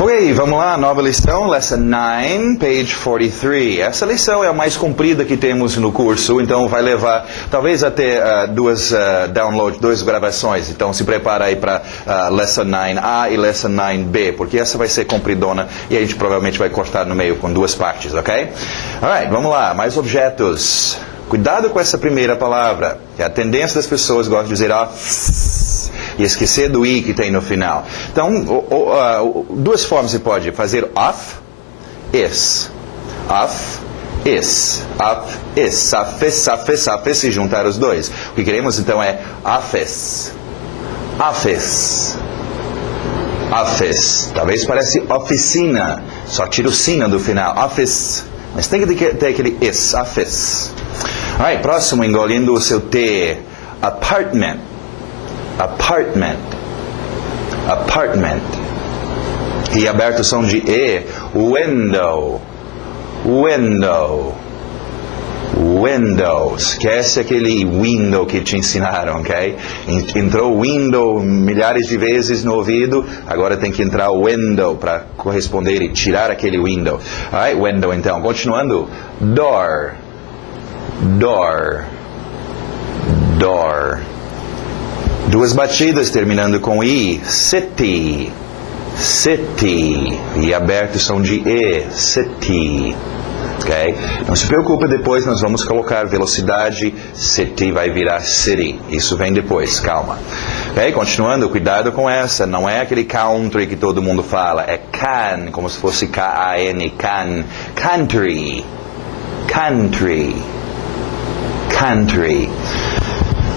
Ok, vamos lá, nova lição, Lesson 9, page 43. Essa lição é a mais comprida que temos no curso, então vai levar talvez até duas gravações. Então se prepara aí para Lesson 9A e Lesson 9B, porque essa vai ser compridona e a gente provavelmente vai cortar no meio com duas partes, ok? Alright, vamos lá, mais objetos. Cuidado com essa primeira palavra, que a tendência das pessoas gosta de dizer e esquecer do i que tem no final. Então, duas formas você pode fazer off, is. Off, is. Off, is. Safes, e juntar os dois. O que queremos então é office. Office. Office. Talvez pareça oficina. Só tira o sina do final. Office. Mas tem que ter aquele is. Office. Alright, próximo, engolindo o seu T. Apartment. Apartment. Apartment. E aberto o som de E. Window. Window. Window. Esquece aquele window que te ensinaram, ok? Entrou window milhares de vezes no ouvido, agora tem que entrar window para corresponder e tirar aquele window. Alright, window então. Continuando. Door. Door. Door. Duas batidas terminando com I. City. City. E aberto o som de E. City. Ok? Não se preocupe, depois nós vamos colocar velocidade. City vai virar city. Isso vem depois, calma. Ok? Continuando, cuidado com essa. Não é aquele country que todo mundo fala. É can, como se fosse K-A-N. Can. Country. Country. Country.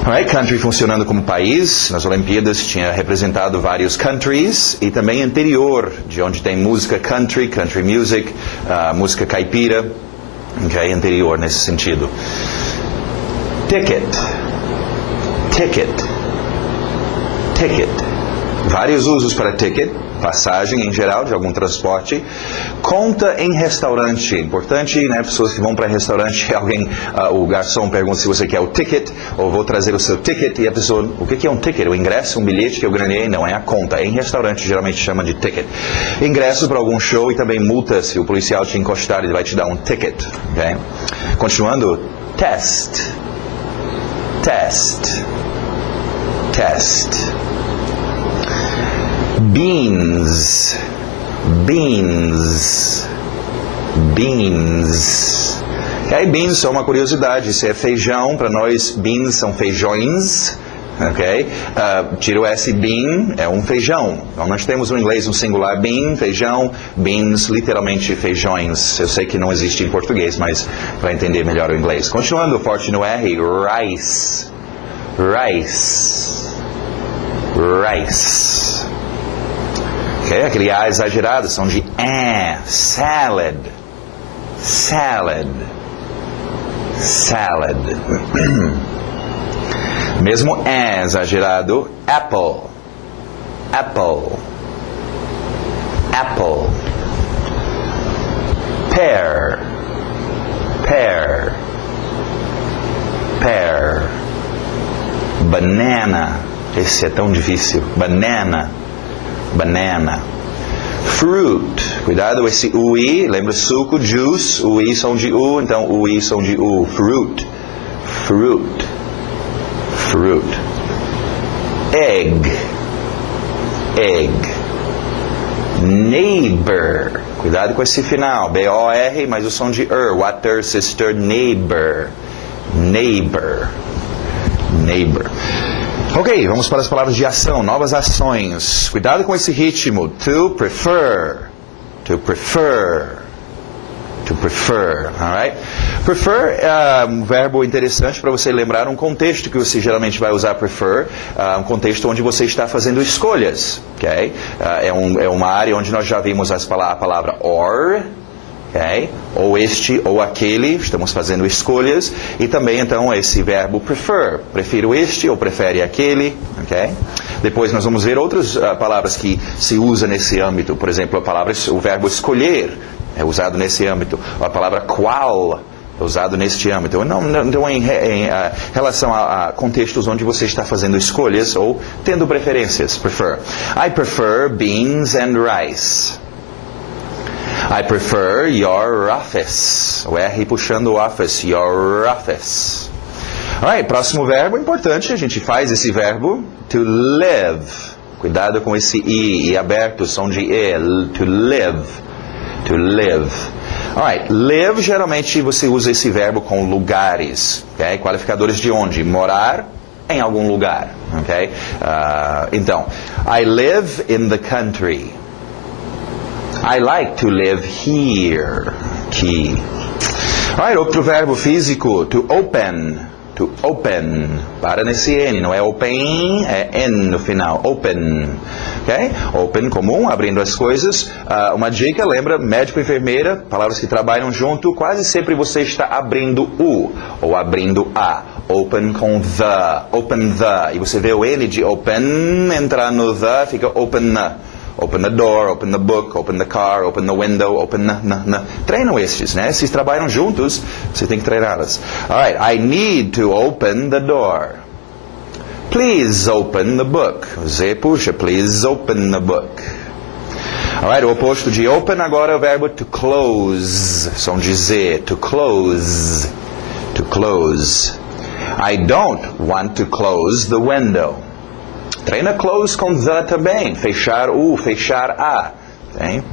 Alright, country funcionando como país. Nas Olimpíadas tinha representado vários countries e também interior, de onde tem música country, country music, música caipira, ok, interior nesse sentido. Ticket. Ticket. Ticket. Vários usos para ticket. Passagem em geral de algum transporte. Conta em restaurante. Importante, né? Pessoas que vão para restaurante, alguém, o garçom pergunta se você quer o ticket, ou vou trazer o seu ticket, e a pessoa, o que é um ticket? O ingresso, um bilhete que eu ganhei? Não, é a conta. Em restaurante geralmente chama de ticket. Ingresso para algum show e também multa, se o policial te encostar, ele vai te dar um ticket. Okay? Continuando, test. Test. Test. Beans. Beans. Beans. Okay, beans são uma curiosidade. Isso é feijão. Para nós, beans são feijões. Ok? Tira o S, bean, é um feijão. Então, nós temos no inglês um singular bean, feijão, beans, literalmente feijões. Eu sei que não existe em português, mas para entender melhor o inglês. Continuando, forte no R, rice. Rice. Rice. Okay? Aquele A exagerado, são de salad. Salad. Salad. Mesmo exagerado, apple. Apple. Apple. Pear. Pear. Pear. Banana. Esse é tão difícil. Banana. Banana. Fruit. Cuidado, esse UI, lembra suco, juice, UI som de U, então UI som de U. Fruit. Fruit. Fruit. Egg. Egg. Neighbor. Cuidado com esse final. B-O-R, mas o som de Water, sister, neighbor. Neighbor. Neighbor. Ok, vamos para as palavras de ação, novas ações. Cuidado com esse ritmo. To prefer. To prefer. To prefer, alright? Prefer é um verbo interessante para você lembrar um contexto que você geralmente vai usar prefer, um contexto onde você está fazendo escolhas, ok? É uma área onde nós já vimos a palavra or, ok? Ou este ou aquele, estamos fazendo escolhas, e também então esse verbo prefer, prefiro este ou prefere aquele, ok? Depois nós vamos ver outras palavras que se usa nesse âmbito, por exemplo, o verbo escolher é usado nesse âmbito, a palavra qual é usado neste âmbito. Não em relação a contextos onde você está fazendo escolhas ou tendo preferências, prefer. I prefer beans and rice. I prefer your office. O R puxando o office. Your office. Alright, próximo verbo importante. A gente faz esse verbo to live. Cuidado com esse I aberto, som de E. To live. To live. Alright, live, geralmente você usa esse verbo com lugares. Okay? Qualificadores de onde? Morar em algum lugar. Okay? Então, I live in the country. I like to live here. Aqui. Alright, outro verbo físico, to open. To open. Para nesse N, não é open, é N no final. Open. Okay? Open, comum, abrindo as coisas. Uma dica, lembra, médico e enfermeira, palavras que trabalham junto, quase sempre você está abrindo o ou abrindo a. Open com the. Open the. E você vê o N de open entrar no the, fica open the. Open the door, open the book, open the car, open the window, open the. Treinam estes, né? Se trabalham juntos, você tem que treiná-las. Alright, I need to open the door. Please open the book. Z puxa, please open the book. Alright, o oposto de open agora é o verbo to close. Som de Z, to close. To close. I don't want to close the window. Treina close com the também. Fechar o, fechar a. Okay?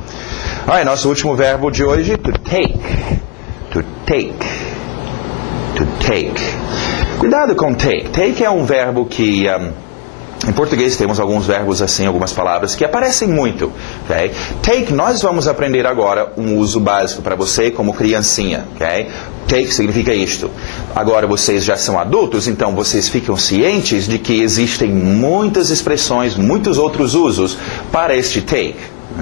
Alright, nosso último verbo de hoje, to take. To take. To take. Cuidado com take. Take é um verbo que... em português temos alguns verbos assim, algumas palavras que aparecem muito. Okay? Take, nós vamos aprender agora um uso básico para você como criancinha. Okay? Take significa isto. Agora vocês já são adultos, então vocês ficam cientes de que existem muitas expressões, muitos outros usos para este take.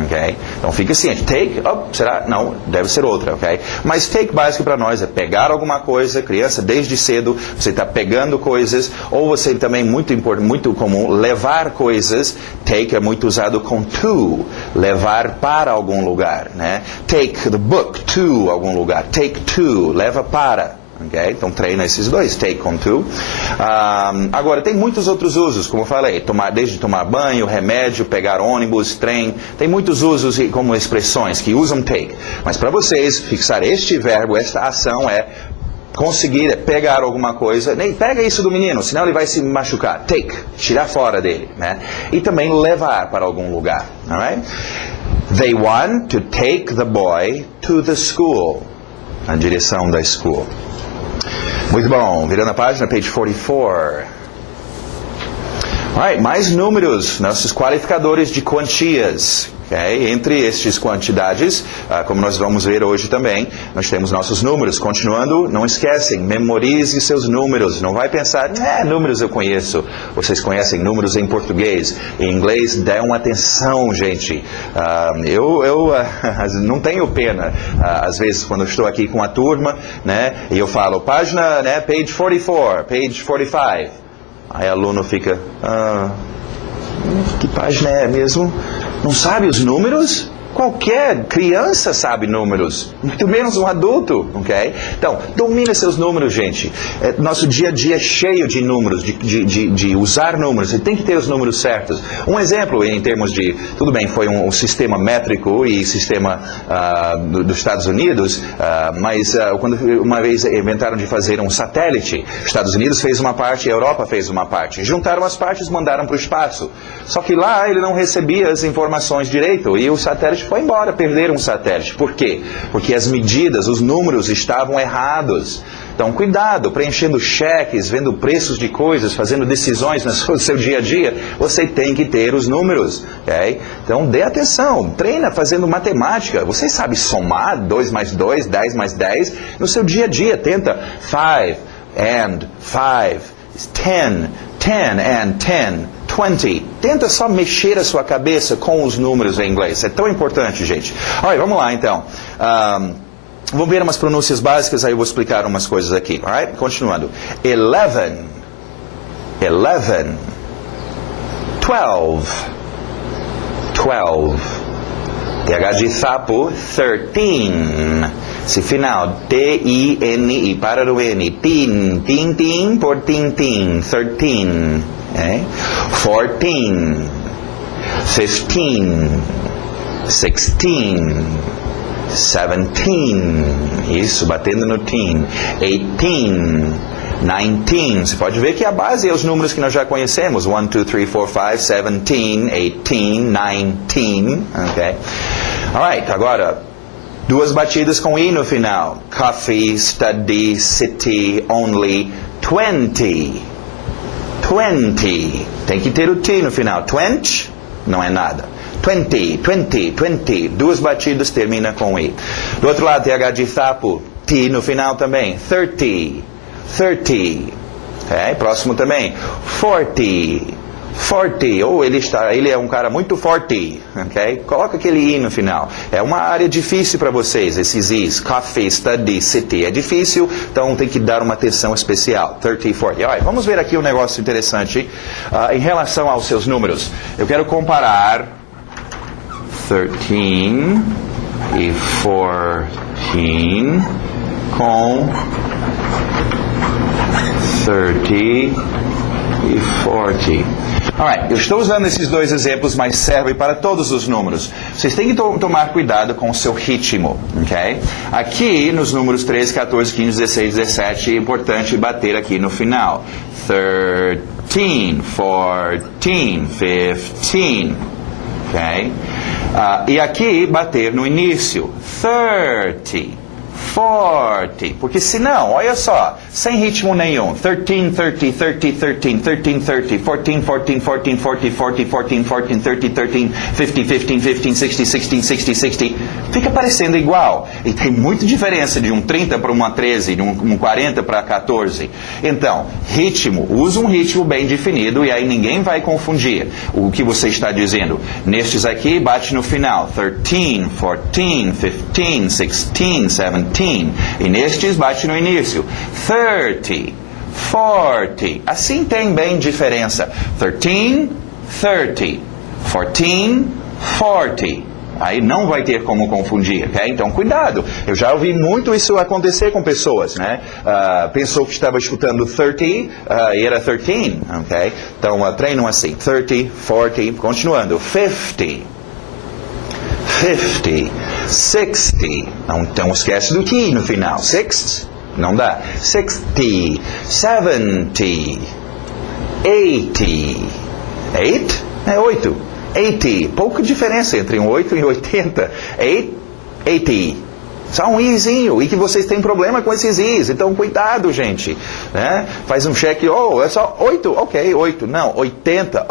Okay? Então fica ciente. Take, será? Não, deve ser outra. Okay? Mas take básico para nós é pegar alguma coisa, criança, desde cedo, você está pegando coisas, ou você também, muito comum, levar coisas. Take é muito usado com to, levar para algum lugar. Né? Take the book to algum lugar. Take to, leva para. Okay? Então treina esses dois, take com to. Agora, tem muitos outros usos, como eu falei, desde tomar banho, remédio, pegar ônibus, trem. Tem muitos usos como expressões que usam take. Mas para vocês, fixar este verbo, esta ação é conseguir pegar alguma coisa. Nem pega isso do menino, senão ele vai se machucar. Take, tirar fora dele. Né? E também levar para algum lugar. Alright? They want to take the boy to the school. Na direção da school. Muito bom, virando a página, page 44. Alright, mais números, nossos qualificadores de quantias. Okay? Entre estes quantidades, como nós vamos ver hoje também, nós temos nossos números. Continuando, não esquecem, memorize seus números. Não vai pensar, números eu conheço. Vocês conhecem números em português. Em inglês, dão atenção, gente. Eu não tenho pena, às vezes, quando eu estou aqui com a turma, né, e eu falo, página, né, page 44, page 45. Aí o aluno fica, que página é mesmo? Não sabe os números? Qualquer criança sabe números, muito menos um adulto, ok? Então, domina seus números, gente. Nosso dia a dia é cheio de números, de usar números. Você tem que ter os números certos. Um exemplo em termos de, tudo bem, foi um sistema métrico e sistema dos Estados Unidos, mas quando uma vez inventaram de fazer um satélite, os Estados Unidos fez uma parte, a Europa fez uma parte. Juntaram as partes e mandaram para o espaço. Só que lá ele não recebia as informações direito e o satélite foi embora, perderam um satélite. Por quê? Porque as medidas, os números estavam errados. Então, cuidado, preenchendo cheques, vendo preços de coisas, fazendo decisões no seu dia a dia, você tem que ter os números. Okay? Então, dê atenção, treina fazendo matemática. Você sabe somar 2 mais 2, 10 mais 10, no seu dia a dia. Tenta 5 and 5, 10, 10 and 10. 20. Tenta só mexer a sua cabeça com os números em inglês. É tão importante, gente. Alright, vamos lá, então. Vamos ver umas pronúncias básicas, aí eu vou explicar umas coisas aqui. Alright? Continuando. 11. 11. 12. 12. TH de sapo, 13. Esse final, T-I-N-I, para no N. Tin, tin, tin, por tin, tin. 13. Okay? 14, 15, 16, 17. Isso, batendo no teen. 18. 19. Você pode ver que a base é os números que nós já conhecemos. 1, 2, 3, 4, 5, 17, 18, 19. Ok? Alright, agora, duas batidas com I no final. Coffee, study, city, only, 20. 20. Tem que ter o T no final. 20 não é nada. 20, 20, 20. Duas batidas termina com I. Do outro lado, TH de sapo. T no final também. 30. 30. Okay? Próximo também. 40. 40. Ou ele é um cara muito forte. Okay? Coloca aquele I no final. É uma área difícil para vocês, esses Is. Coffee, study, city. É difícil, então tem que dar uma atenção especial. 30, 40. Right, vamos ver aqui um negócio interessante em relação aos seus números. Eu quero comparar 13 e 14 com 30 e 40. Alright, eu estou usando esses dois exemplos, mas servem para todos os números. Vocês têm que tomar cuidado com o seu ritmo, ok? Aqui, nos números 13, 14, 15, 16, 17, é importante bater aqui no final. 13, 14, 15, ok? E aqui, bater no início. 30. 40, porque senão, olha só, sem ritmo nenhum, 13, 30, 30, 13, 13, 30, 14, 14, 14, 40, 40, 14, 14, 30, 13, 50, 15, 15, 60, 16, 60, 60, fica parecendo igual, e tem muita diferença de um 30 para uma 13, de um 40 para 14, então, ritmo, usa um ritmo bem definido, e aí ninguém vai confundir o que você está dizendo, nestes aqui, bate no final, 13, 14, 15, 16, 17, e nestes bate no início. 30, 40. Assim tem bem diferença. 13, 30. 14, 40. Aí não vai ter como confundir, ok? Então, cuidado. Eu já ouvi muito isso acontecer com pessoas, né? Pensou que estava escutando 30 e era 13, ok? Então, treinam assim. 30, 40. Continuando. 50. 50, 60, então esquece do T no final, 6, não dá, 60, 70, 80, 8 é 8, 80, pouca diferença entre um 8 e 80, 80, só um izinho, e que vocês têm problema com esses Is, então cuidado, gente, né? Faz um cheque, é só 8, ok, 8, não, 80,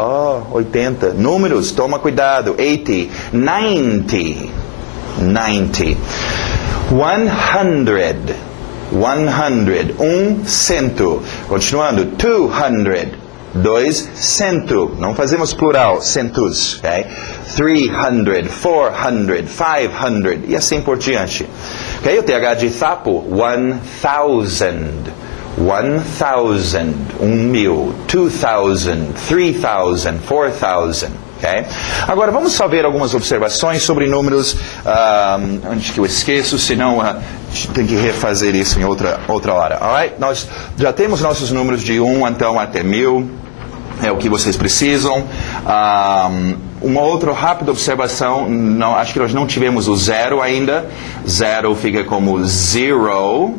80, números, toma cuidado, 80, 90, 90, 100, 100, continuando, 200, 200, não fazemos plural, centos, ok? 300, 400, 500 e assim por diante. Ok? O TH de sapo, 1000, 1000, 1000, 2000, 3000, 4000. Okay? Agora vamos só ver algumas observações sobre números, antes que eu esqueço, senão tem que refazer isso em outra hora. Alright? Nós já temos nossos números de 1 então até 1000. É o que vocês precisam. Uma outra rápida observação, acho que nós não tivemos o 0 ainda. 0 fica como zero.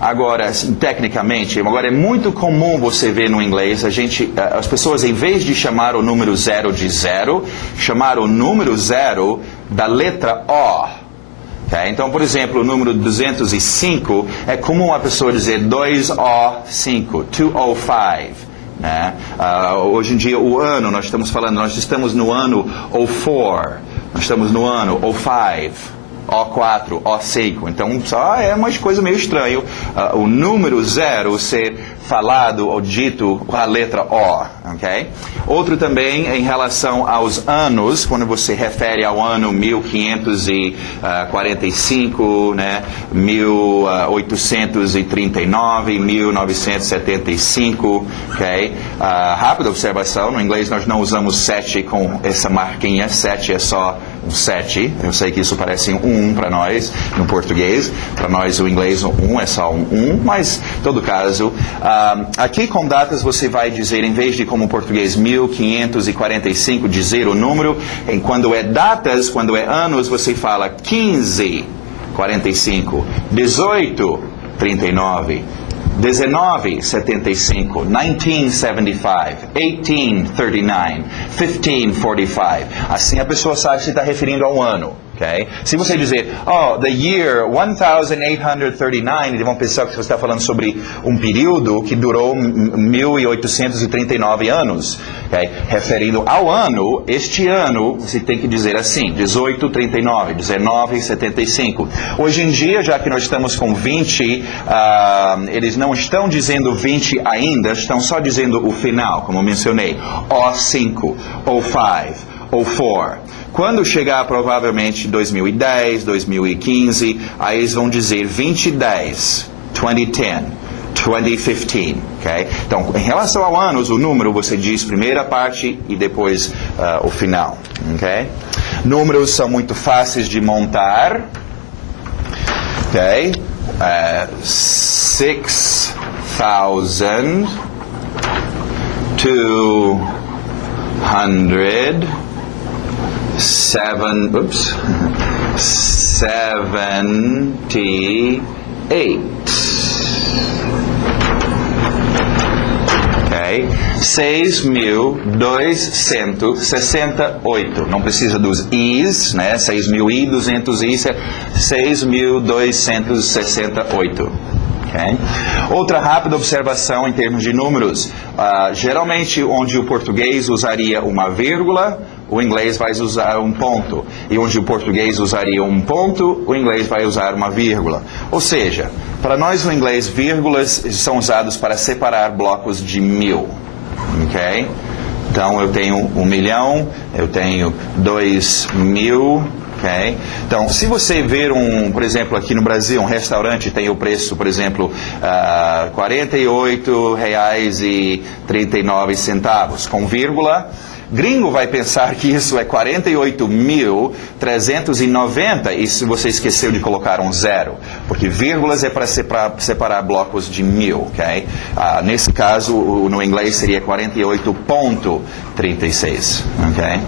Agora, tecnicamente, agora é muito comum você ver no inglês, as pessoas, em vez de chamar o número 0 de 0, chamar o número 0 da letra O. Okay? Então, por exemplo, o número 205, é comum a pessoa dizer 205, 205. Né? Hoje em dia, o ano, nós estamos no ano 04, nós estamos no ano 05. O4, O5. Então, só é uma coisa meio estranha. O número 0 ser falado ou dito com a letra O, ok? Outro também em relação aos anos, quando você refere ao ano 1545, né? 1839, 1975, ok? Rápida observação, no inglês nós não usamos 7 com essa marquinha, 7 é só um 7. Eu sei que isso parece um 1 para nós no português. Para nós o inglês 1 é só um 1, mas em todo caso, aqui com datas você vai dizer, em vez de como português 1545, dizer o número, quando é datas, quando é anos, você fala 15, 45, 18, 39, 19, 75, 1975, 1839, 1545. Assim a pessoa sabe se está referindo ao ano. Okay? Se você dizer, the year 1839, eles vão pensar que você está falando sobre um período que durou 1839 anos. Okay? Referindo ao ano, este ano, você tem que dizer assim, 1839, 1975. Hoje em dia, já que nós estamos com 20, eles não estão dizendo 20 ainda, estão só dizendo o final, como eu mencionei, ou 5, ou 5, ou 4. Quando chegar provavelmente 2010, 2015, aí eles vão dizer 2010, 2010, 2015, ok? Então, em relação ao anos, o número você diz primeira parte e depois o final, ok? Números são muito fáceis de montar, ok? 6,200 78. Ok? 6.268. Não precisa dos i's, né? 6.200 i's, 6.268. Okay? Outra rápida observação em termos de números. Geralmente, onde o português usaria uma vírgula, o inglês vai usar um ponto. E onde o português usaria um ponto, o inglês vai usar uma vírgula. Ou seja, para nós no inglês, vírgulas são usados para separar blocos de 1000. Ok? Então, eu tenho 1 milhão, eu tenho 2.000... Okay? Então, se você ver por exemplo, aqui no Brasil, um restaurante tem o preço, por exemplo, R$ 48,39, com vírgula, gringo vai pensar que isso é 48.390 e se você esqueceu de colocar um zero, porque vírgulas é para separar blocos de 1000, ok? Nesse caso, no inglês seria 48,36, ok?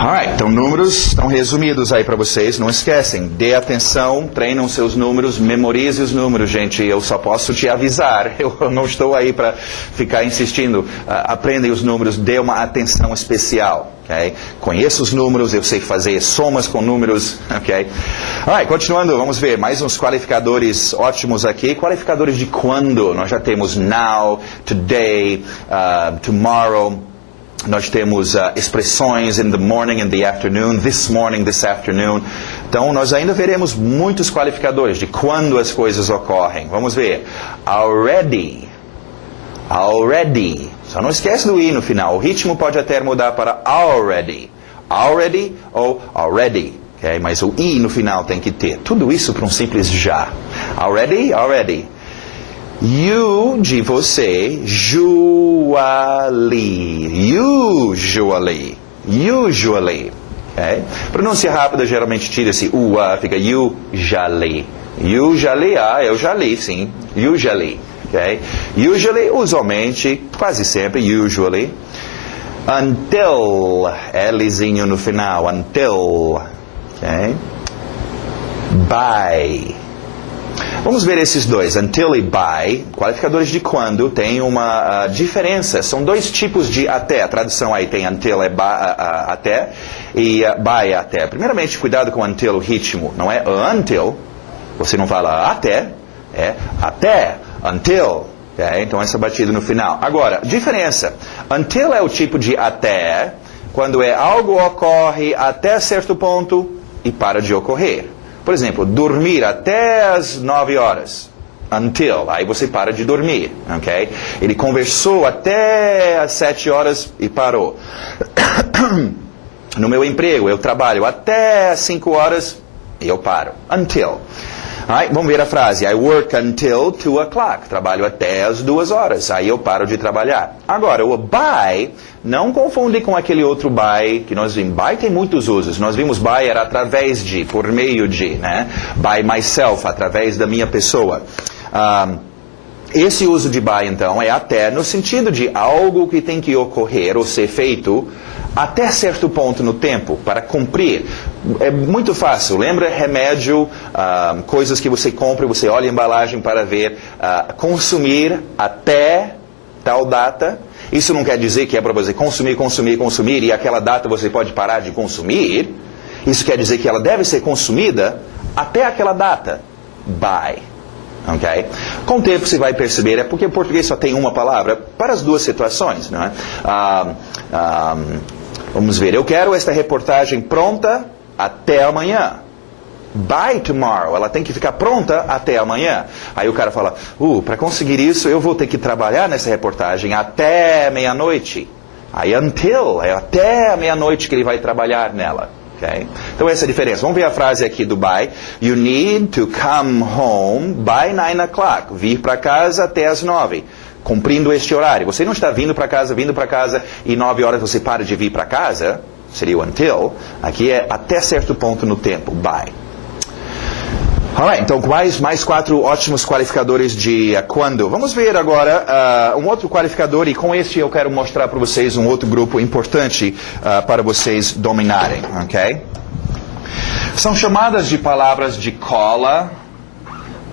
Alright, então números estão resumidos aí para vocês, não esquecem, dê atenção, treinem seus números, memorize os números, gente, eu só posso te avisar, eu não estou aí para ficar insistindo, aprendem os números, dê uma atenção especial, ok? Conheço os números, eu sei fazer somas com números, ok? Alright, continuando, vamos ver, mais uns qualificadores ótimos aqui, qualificadores de quando, nós já temos now, today, tomorrow. Nós temos expressões in the morning, in the afternoon, this morning, this afternoon. Então, nós ainda veremos muitos qualificadores de quando as coisas ocorrem. Vamos ver. Already. Already. Só não esquece do i no final. O ritmo pode até mudar para already. Already ou already. Okay? Mas o i no final tem que ter. Tudo isso para um simples já. Already, already. You, de você, usually, okay? Pronúncia rápida geralmente tira esse fica usually, eu já li, sim, usually, okay? Usually, usualmente, quase sempre, usually, until, Lzinho no final, until, okay? By. Vamos ver esses dois, until e by, qualificadores de quando, tem uma diferença. São dois tipos de até. A tradução aí tem until é até e by é até. Primeiramente, cuidado com until, o ritmo. Não é until, você não fala até, é até, until. Okay? Então, essa batida no final. Agora, diferença. Until é o tipo de até, quando algo ocorre até certo ponto e para de ocorrer. Por exemplo, dormir até as 9 horas. Until. Aí você para de dormir. Okay? Ele conversou até as 7 horas e parou. No meu emprego, eu trabalho até as 5 horas e eu paro. Until. Alright, vamos ver a frase. I work until 2 o'clock. Trabalho até as 2 horas. Aí eu paro de trabalhar. Agora, o by, não confunde com aquele outro by que nós vimos. By tem muitos usos. Nós vimos by era através de, por meio de, né? By myself, através da minha pessoa. Esse uso de by, então, é até no sentido de algo que tem que ocorrer ou ser feito até certo ponto no tempo, para cumprir. É muito fácil. Lembra remédio, coisas que você compra, você olha a embalagem para ver, consumir até tal data. Isso não quer dizer que é para você consumir, consumir, consumir, e aquela data você pode parar de consumir. Isso quer dizer que ela deve ser consumida até aquela data. By. Okay? Com o tempo você vai perceber, é porque o português só tem uma palavra para as duas situações. Não é? Vamos ver, eu quero esta reportagem pronta até amanhã. By tomorrow, ela tem que ficar pronta até amanhã. Aí o cara fala, para conseguir isso eu vou ter que trabalhar nessa reportagem até meia-noite. Aí until, é até meia-noite que ele vai trabalhar nela. Okay? Então essa é a diferença. Vamos ver a frase aqui do by. You need to come home by 9 o'clock. Vir para casa até as 9. Cumprindo este horário. Você não está vindo para casa e 9 horas você para de vir para casa. Seria o until. Aqui é até certo ponto no tempo. By. Alright, então mais 4 ótimos qualificadores de quando. Vamos ver agora um outro qualificador, e com este eu quero mostrar para vocês um outro grupo importante para vocês dominarem, ok? São chamadas de palavras de cola,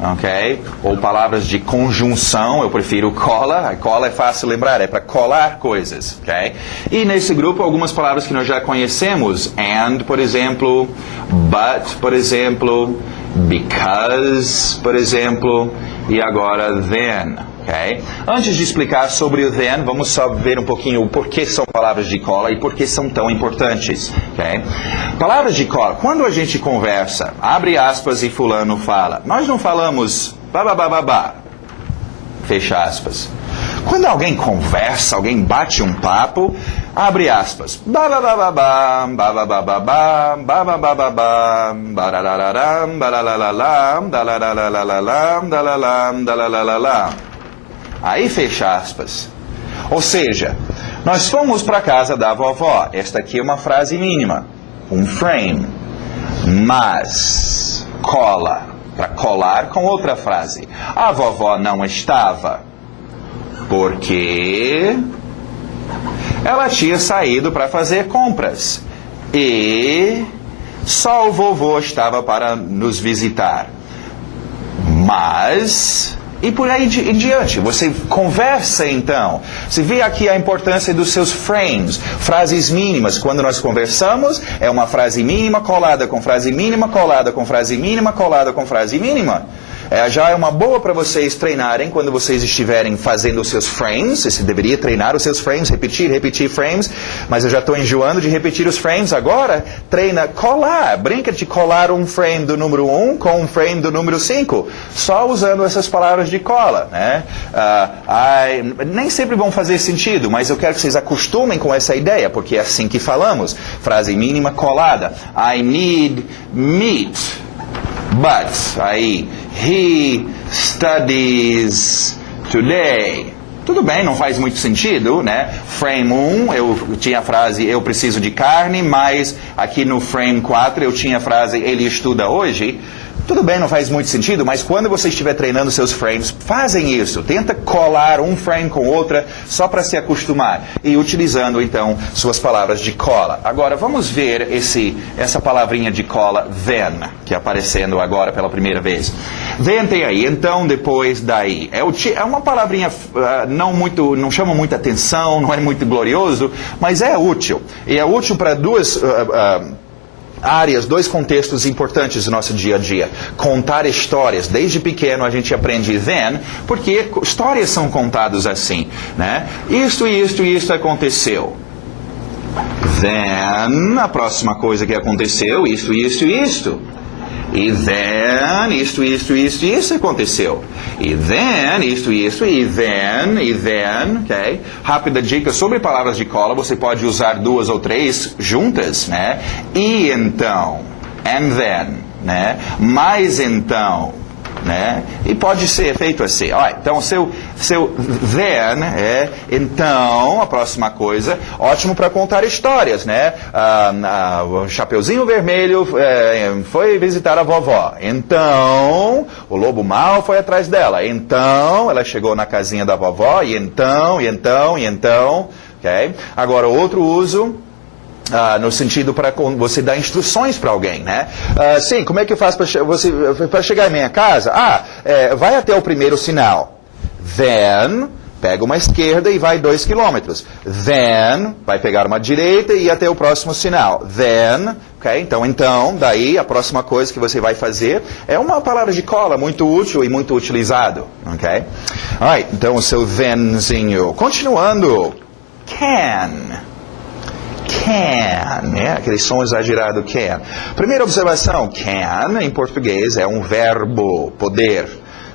ok? Ou palavras de conjunção, eu prefiro cola. A cola é fácil lembrar, é para colar coisas, ok? E nesse grupo algumas palavras que nós já conhecemos, and, por exemplo, but, por exemplo, because, por exemplo, e agora then, ok? Antes de explicar sobre o then, vamos só ver um pouquinho o porquê são palavras de cola e por que são tão importantes, ok? Palavras de cola, quando a gente conversa, abre aspas e fulano fala, nós não falamos babababá, fecha aspas. Quando alguém conversa, alguém bate um papo, abre aspas. Babababá, babababá, babababá, barararam, baralalam, dalalalalam, dalalam, dalalalala. Aí fecha aspas. Ou seja, nós fomos para a casa da vovó. Esta aqui é uma frase mínima, um frame. Mas, cola, para colar com outra frase. A vovó não estava. Porque ela tinha saído para fazer compras. E só o vovô estava para nos visitar. Mas, e por aí em diante. Você conversa então. Você vê aqui a importância dos seus frames. Frases mínimas. Quando nós conversamos, é uma frase mínima colada com frase mínima, colada com frase mínima, colada com frase mínima. Já é uma boa para vocês treinarem quando vocês estiverem fazendo os seus frames. Você deveria treinar os seus frames, repetir frames. Mas eu já estou enjoando de repetir os frames. Agora, treina colar. Brinca de colar um frame do número 1 com um frame do número 5. Só usando essas palavras de cola. Né? Nem sempre vão fazer sentido, mas eu quero que vocês acostumem com essa ideia, porque é assim que falamos. Frase mínima colada. I need meat. But, aí, he studies today. Tudo bem, não faz muito sentido, né? Frame 1, eu tinha a frase, eu preciso de carne, mas aqui no frame 4 eu tinha a frase, ele estuda hoje. Tudo bem, não faz muito sentido, mas quando você estiver treinando seus frames, fazem isso. Tenta colar um frame com outra, só para se acostumar. E utilizando, então, suas palavras de cola. Agora, vamos ver essa palavrinha de cola, then, que é aparecendo agora pela primeira vez. Then tem aí, então, depois, daí. É uma palavrinha não chama muita atenção, não é muito glorioso, mas é útil. E é útil para duas áreas, dois contextos importantes do nosso dia a dia. Contar histórias. Desde pequeno a gente aprende then, porque histórias são contadas assim, né? Isto aconteceu. Then, a próxima coisa que aconteceu, isto. E then, isso aconteceu. E then, isso, e then, ok? Rápida dica sobre palavras de cola, você pode usar 2 ou 3 juntas, né? E então, and then, né? Mas então, né? E pode ser feito assim. Então, seu then é então, a próxima coisa, ótimo para contar histórias, né? O Chapeuzinho Vermelho foi visitar a vovó. Então, o lobo mau foi atrás dela. Então, ela chegou na casinha da vovó. E então. Okay? Agora, outro uso... no sentido para você dar instruções para alguém, né? Sim, como é que eu faço para chegar em minha casa? Vai até o primeiro sinal. Then, pega uma esquerda e vai 2 quilômetros. Then, vai pegar uma direita e ir até o próximo sinal. Then, ok? Então, daí a próxima coisa que você vai fazer é uma palavra de cola muito útil e muito utilizado, ok? Alright, então o seu thenzinho. Continuando. Can, aquele som exagerado, can. Primeira observação, can, em português, é um verbo, poder.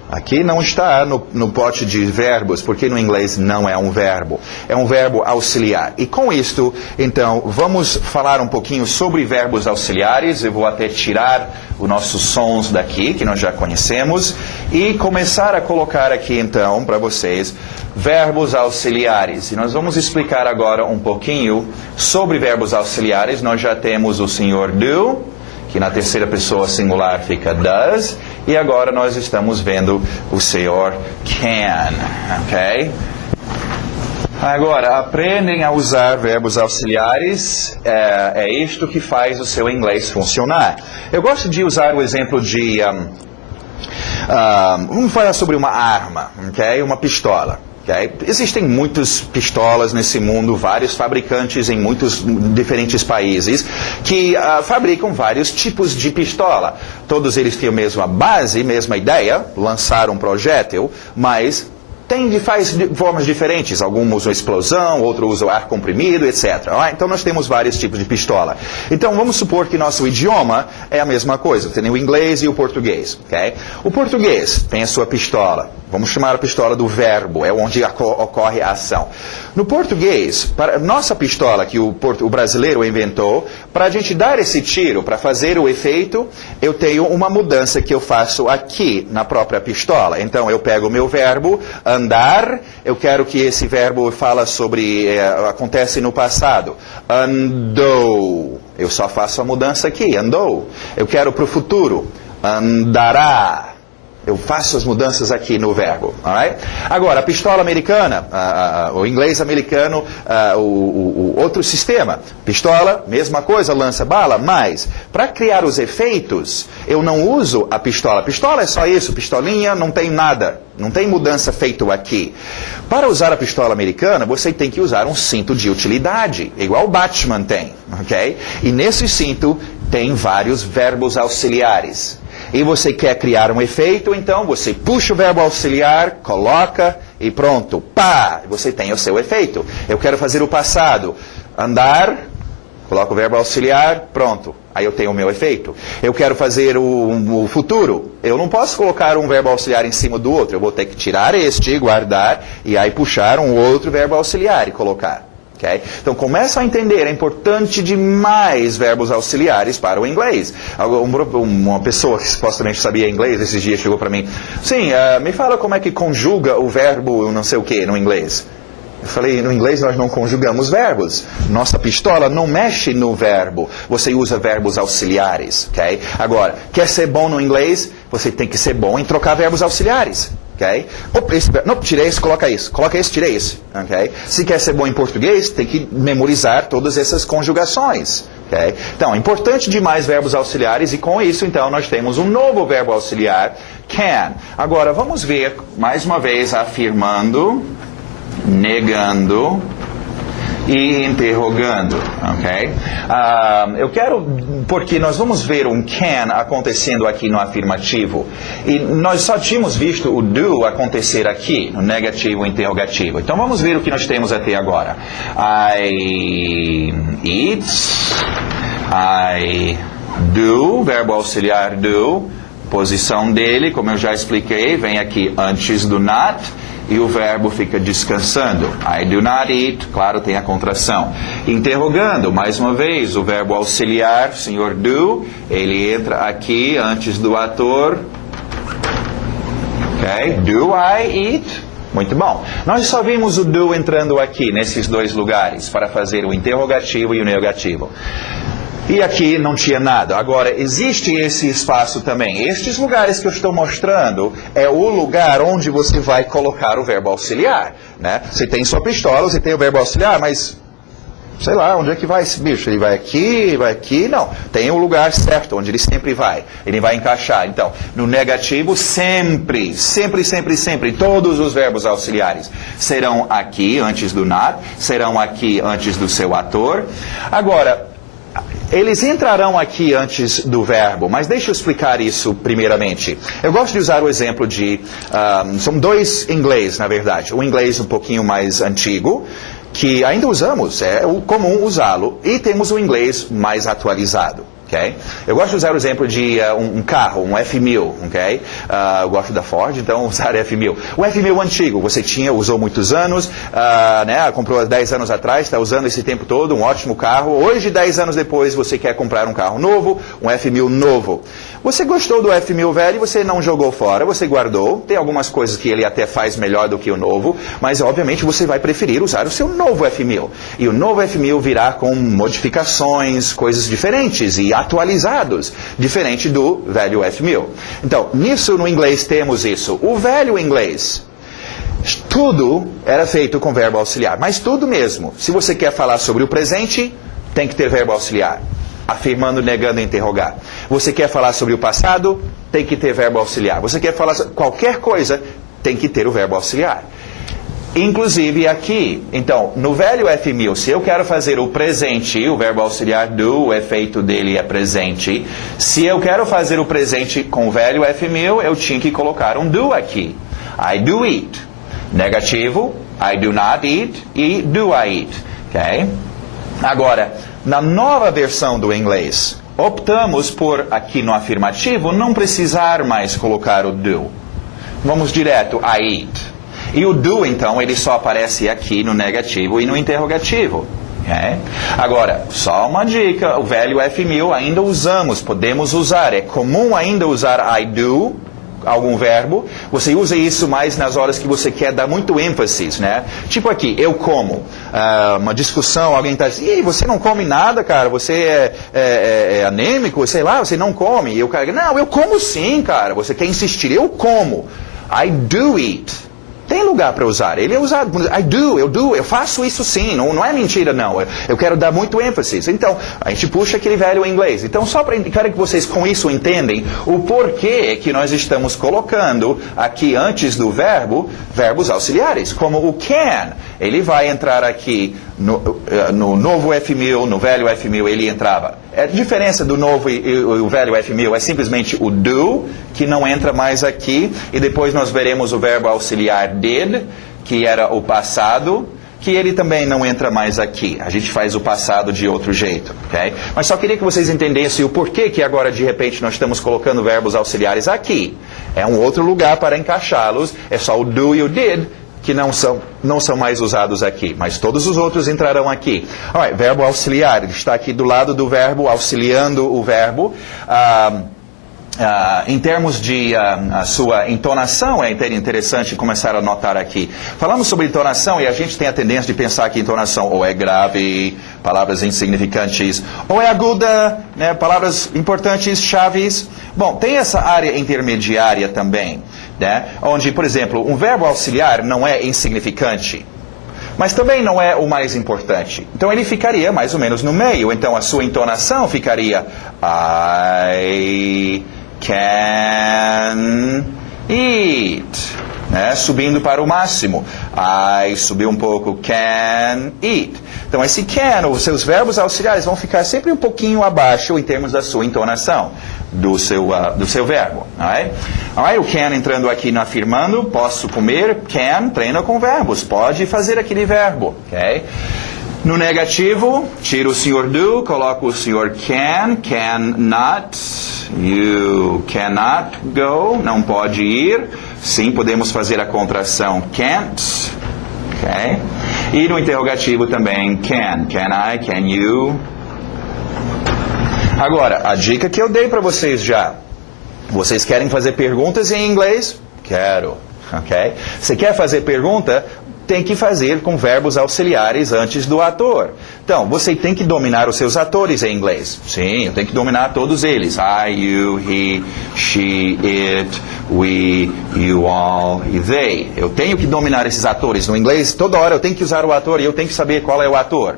Aqui não está no pote de verbos, porque no inglês não é um verbo. É um verbo auxiliar. E com isto, então, vamos falar um pouquinho sobre verbos auxiliares. Eu vou até tirar os nossos sons daqui, que nós já conhecemos, e começar a colocar aqui, então, para vocês, verbos auxiliares. E nós vamos explicar agora um pouquinho sobre verbos auxiliares. Nós já temos o senhor do, que na terceira pessoa singular fica does, e agora nós estamos vendo o senhor can, ok? Agora, aprendem a usar verbos auxiliares, é isto que faz o seu inglês funcionar. Eu gosto de usar o exemplo de, vamos falar sobre uma arma, ok? Uma pistola. Okay? Existem muitas pistolas nesse mundo, vários fabricantes em muitos diferentes países que fabricam vários tipos de pistola. Todos eles têm a mesma base, mesma ideia, lançar um projétil, mas faz de formas diferentes. Alguns usam explosão, outros usam ar comprimido, etc. Então nós temos vários tipos de pistola. Então vamos supor que nosso idioma é a mesma coisa. Tem o inglês e o português. Okay? O português tem a sua pistola. Vamos chamar a pistola do verbo, é onde ocorre a ação. No português, para nossa pistola que o brasileiro inventou, para a gente dar esse tiro, para fazer o efeito, eu tenho uma mudança que eu faço aqui na própria pistola. Então eu pego o meu verbo, andar, eu quero que esse verbo fala sobre, acontece no passado. Andou, eu só faço a mudança aqui, andou. Eu quero para o futuro, andará. Eu faço as mudanças aqui no verbo. Alright? Agora, a pistola americana, o inglês americano, o outro sistema. Pistola, mesma coisa, lança bala, mas para criar os efeitos, eu não uso a pistola. Pistola é só isso, pistolinha, não tem nada. Não tem mudança feita aqui. Para usar a pistola americana, você tem que usar um cinto de utilidade, igual o Batman tem. Ok? E nesse cinto tem vários verbos auxiliares. E você quer criar um efeito, então você puxa o verbo auxiliar, coloca e pronto. Pá! Você tem o seu efeito. Eu quero fazer o passado. Andar, coloco o verbo auxiliar, pronto. Aí eu tenho o meu efeito. Eu quero fazer o futuro. Eu não posso colocar um verbo auxiliar em cima do outro. Eu vou ter que tirar este, guardar, e aí puxar um outro verbo auxiliar e colocar. Okay? Então, começa a entender, é importante demais verbos auxiliares para o inglês. Uma pessoa que supostamente sabia inglês esses dias chegou para mim. Sim, me fala como é que conjuga o verbo não sei o que no inglês. Eu falei, no inglês nós não conjugamos verbos. Nossa pistola não mexe no verbo. Você usa verbos auxiliares. Okay? Agora, quer ser bom no inglês? Você tem que ser bom em trocar verbos auxiliares. Okay? Não, tirei esse, coloca isso. Coloca esse, tirei esse. Okay? Se quer ser bom em português, tem que memorizar todas essas conjugações. Okay? Então, é importante demais verbos auxiliares, e com isso, então, nós temos um novo verbo auxiliar, can. Agora, vamos ver, mais uma vez, afirmando, negando e interrogando, ok? Eu quero, porque nós vamos ver um can acontecendo aqui no afirmativo, e nós só tínhamos visto o do acontecer aqui, no negativo e interrogativo. Então vamos ver o que nós temos até agora. I eat, I do, verbo auxiliar do, posição dele, como eu já expliquei, vem aqui antes do not, e o verbo fica descansando. I do not eat, claro, tem a contração. Interrogando, mais uma vez, o verbo auxiliar, senhor do, ele entra aqui antes do ator, Ok? Do I eat? Muito bom. Nós só vimos o do entrando aqui, nesses dois lugares, para fazer o interrogativo e o negativo. E aqui não tinha nada. Agora, existe esse espaço também. Estes lugares que eu estou mostrando é o lugar onde você vai colocar o verbo auxiliar, né? Você tem sua pistola, você tem o verbo auxiliar, mas sei lá, onde é que vai esse bicho? Ele vai aqui, vai aqui? Não. Tem o lugar certo, onde ele sempre vai. Ele vai encaixar. Então, no negativo, sempre, todos os verbos auxiliares serão aqui antes do not, serão aqui antes do seu ator. Agora, eles entrarão aqui antes do verbo, mas deixa eu explicar isso primeiramente. Eu gosto de usar o exemplo de... são dois inglês, na verdade. Um inglês um pouquinho mais antigo, que ainda usamos, é comum usá-lo, e temos o inglês mais atualizado. Okay? Eu gosto de usar o exemplo de um carro, um F1000, okay? Eu gosto da Ford, então usar F1000. O F1000 antigo, você usou muitos anos, né? Comprou há 10 anos atrás, está usando esse tempo todo, um ótimo carro. Hoje, 10 anos depois, você quer comprar um carro novo, um F1000 novo. Você gostou do F1000 velho e você não jogou fora, você guardou. Tem algumas coisas que ele até faz melhor do que o novo, mas obviamente você vai preferir usar o seu novo F1000. E o novo F1000 virá com modificações, coisas diferentes e atualizados, diferente do velho F1000. Então, nisso no inglês temos isso. O velho inglês, tudo era feito com verbo auxiliar, mas tudo mesmo. Se você quer falar sobre o presente, tem que ter verbo auxiliar. Afirmando, negando, interrogar. Você quer falar sobre o passado, tem que ter verbo auxiliar. Você quer falar sobre qualquer coisa, tem que ter o verbo auxiliar. Inclusive aqui, então, no velho F1000, se eu quero fazer o presente, o verbo auxiliar do, o efeito dele é presente. Se eu quero fazer o presente com o velho F1000, eu tinha que colocar um do aqui. I do eat. Negativo, I do not eat e do I eat. Ok? Agora, na nova versão do inglês, optamos por, aqui no afirmativo, não precisar mais colocar o do. Vamos direto, I eat. E o do, então, ele só aparece aqui no negativo e no interrogativo. Okay? Agora, só uma dica, o velho F1000 ainda usamos, podemos usar. É comum ainda usar I do, algum verbo. Você usa isso mais nas horas que você quer dar muito ênfase, né? Tipo aqui, eu como. Uma discussão, alguém está dizendo, e você não come nada, cara, você é anêmico, sei lá, você não come. E o cara, não, eu como sim, cara, você quer insistir, eu como. I do eat. Tem lugar para usar. Ele é usado. Eu faço isso sim. Não é mentira, não. Eu quero dar muito ênfase. Então, a gente puxa aquele velho inglês. Então, só para quero que vocês com isso entendem o porquê que nós estamos colocando aqui antes do verbo, verbos auxiliares. Como o can. Ele vai entrar aqui no novo F1000, no velho F1000, ele entrava. A diferença do novo e o velho F1000 é simplesmente o do, que não entra mais aqui, e depois nós veremos o verbo auxiliar did, que era o passado, que ele também não entra mais aqui. A gente faz o passado de outro jeito, ok? Mas só queria que vocês entendessem o porquê que agora de repente nós estamos colocando verbos auxiliares aqui. É um outro lugar para encaixá-los, é só o do e o did, que não são mais usados aqui, mas todos os outros entrarão aqui. Alright, verbo auxiliar, ele está aqui do lado do verbo, auxiliando o verbo. Em termos de a sua entonação, é interessante começar a notar aqui. Falamos sobre entonação e a gente tem a tendência de pensar que entonação ou é grave, palavras insignificantes, ou é aguda, né, palavras importantes, chaves. Bom, tem essa área intermediária também, né, onde, por exemplo, um verbo auxiliar não é insignificante, mas também não é o mais importante. Então ele ficaria mais ou menos no meio. Então a sua entonação ficaria I can eat, né? Subindo para o máximo. I subiu um pouco, can eat. Então esse can, os seus verbos auxiliares vão ficar sempre um pouquinho abaixo em termos da sua entonação do seu verbo. Alright? O can entrando aqui no afirmando, posso comer, can, treina com verbos, pode fazer aquele verbo. Okay? No negativo, tiro o senhor do, coloco o senhor cannot, you cannot go, não pode ir. Sim, podemos fazer a contração can't. Okay? E no interrogativo também can I, can you. Agora, a dica que eu dei para vocês já. Vocês querem fazer perguntas em inglês? Quero. Ok? Você quer fazer pergunta? Tem que fazer com verbos auxiliares antes do ator. Então, você tem que dominar os seus atores em inglês. Sim, eu tenho que dominar todos eles. I, you, he, she, it, we, you all e they. Eu tenho que dominar esses atores. No inglês, toda hora eu tenho que usar o ator e eu tenho que saber qual é o ator.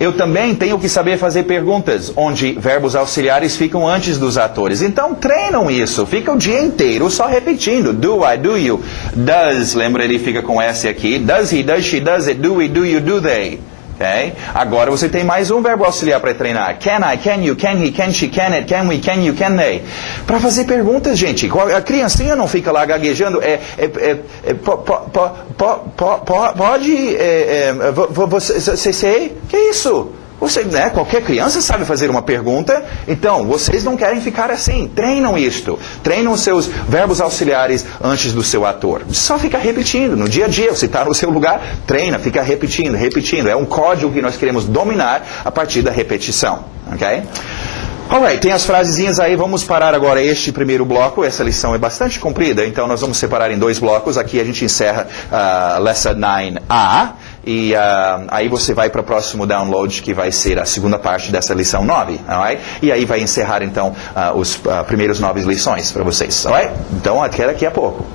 Eu também tenho que saber fazer perguntas, onde verbos auxiliares ficam antes dos atores. Então, treinam isso. Fica o dia inteiro só repetindo. Do I, do you. Does, lembra, ele fica com S aqui. Does he, does she, does it, do we, do you, do they. Okay? Agora você tem mais um verbo auxiliar para treinar. Can I, can you, can he, can she, can it, can we, can you, can they. Para fazer perguntas, gente. A criancinha não fica lá gaguejando. Você sei? Que isso? Você, né, qualquer criança sabe fazer uma pergunta. Então, vocês não querem ficar assim. Treinam isto. Treinam os seus verbos auxiliares antes do seu ator. Só fica repetindo. No dia a dia, você está no seu lugar, treina, fica repetindo, repetindo. É um código que nós queremos dominar a partir da repetição. Ok? Alright, tem as frasezinhas aí, vamos parar agora este primeiro bloco, essa lição é bastante comprida, então nós vamos separar em 2 blocos, aqui a gente encerra Lesson 9A, e aí você vai para o próximo download, que vai ser a segunda parte dessa lição 9, alright? E aí vai encerrar então os primeiros 9 lições para vocês, alright? Então até daqui a pouco.